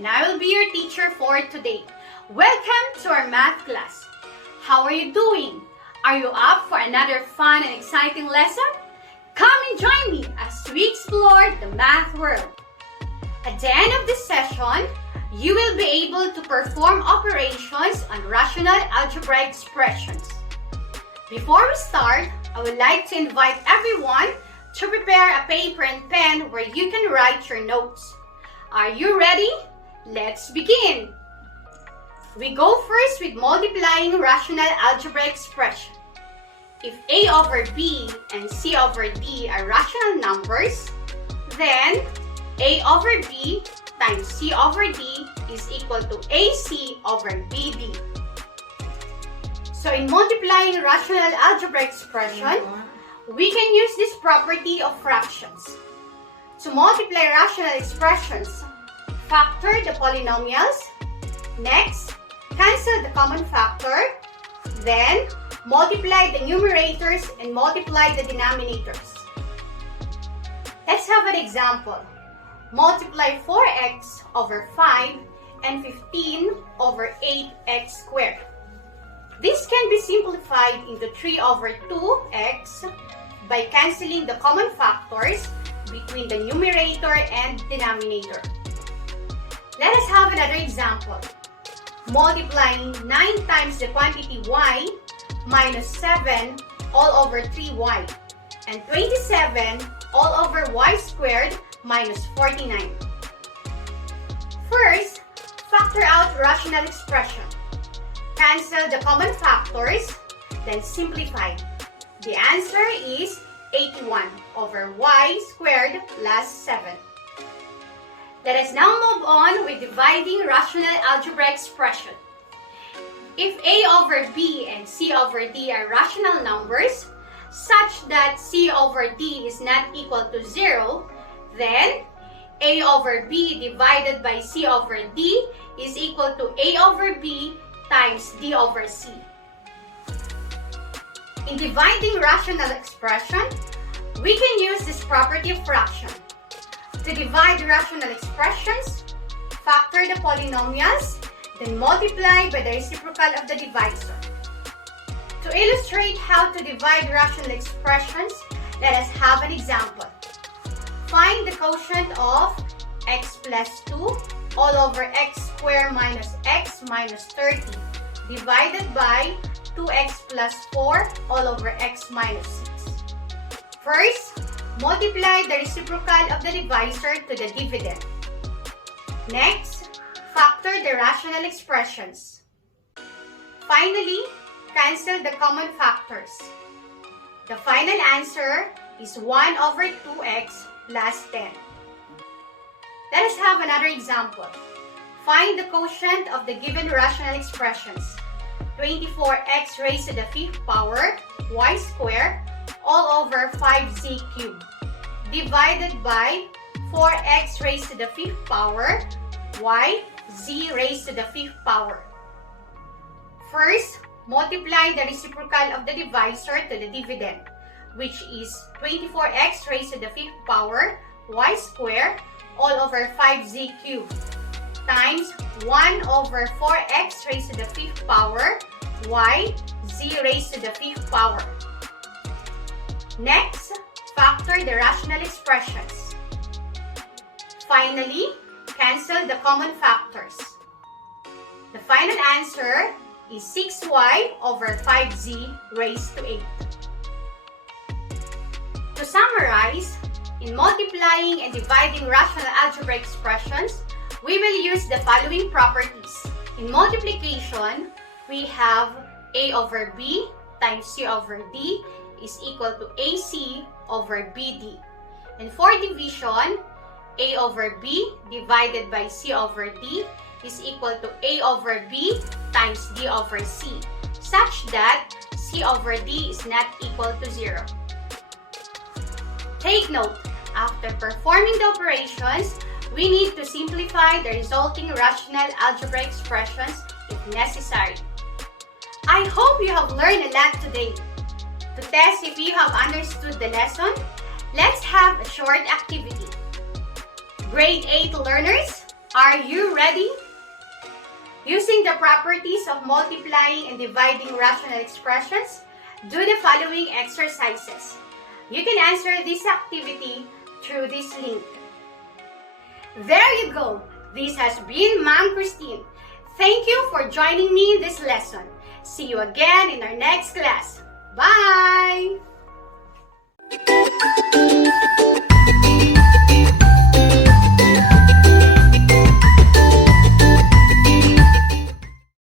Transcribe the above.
And I will be your teacher for today. Welcome to our math class. How are you doing? Are you up for another fun and exciting lesson? Come and join me as we explore the math world. At the end of this session, you will be able to perform operations on rational algebraic expressions. Before we start, I would like to invite everyone to prepare a paper and pen where you can write your notes. Are you ready? Let's begin! We go first with multiplying rational algebraic expression. If a over b and c over d are rational numbers, then a over b times c over d is equal to ac over bd. So in multiplying rational algebraic expression, we can use this property of fractions. To multiply rational expressions, factor the polynomials. Next, cancel the common factor. Then, multiply the numerators and multiply the denominators. Let's have an example. Multiply 4x over 5 and 15 over 8x squared. This can be simplified into 3 over 2x by canceling the common factors between the numerator and denominator. Let us have another example. Multiplying 9 times the quantity y minus 7 all over 3y and 27 all over y squared minus 49. First, factor out rational expression. Cancel the common factors, then simplify. The answer is 81 over y squared plus 7. Let us now move on with dividing rational algebraic expression. If a over b and c over d are rational numbers, such that c over d is not equal to 0, then a over b divided by c over d is equal to a over b times d over c. In dividing rational expression, we can use this property of fraction. To divide rational expressions, factor the polynomials, then multiply by the reciprocal of the divisor. To illustrate how to divide rational expressions, let us have an example. Find the quotient of x plus 2 all over x squared minus x minus 30 divided by 2x plus 4 all over x minus 6. First, multiply the reciprocal of the divisor to the dividend. Next, factor the rational expressions. Finally, cancel the common factors. The final answer is 1 over 2x plus 10. Let us have another example. Find the quotient of the given rational expressions. 24x raised to the 5th power y squared all over 5z cubed divided by 4x raised to the 5th power y z raised to the 5th power. First, multiply the reciprocal of the divisor to the dividend, which is 24x raised to the 5th power y squared all over 5z cubed times 1 over 4x raised to the 5th power y z raised to the 5th power. Next, factor the rational expressions. Finally, cancel the common factors. The final answer is 6y over 5z raised to 8. To summarize, in multiplying and dividing rational algebraic expressions, we will use the following properties. In multiplication, we have a over b times c over d is equal to ac over bd. And for division, a over b divided by c over d is equal to a over b times d over c, such that c over d is not equal to 0. Take note, after performing the operations, we need to simplify the resulting rational algebraic expressions if necessary. I hope you have learned a lot today. To test if you have understood the lesson, let's have a short activity. Grade 8 learners, are you ready? Using the properties of multiplying and dividing rational expressions, do the following exercises. You can answer this activity through this link. There you go. This has been Ma'am Christine. Thank you for joining me in this lesson. See you again in our next class. Bye!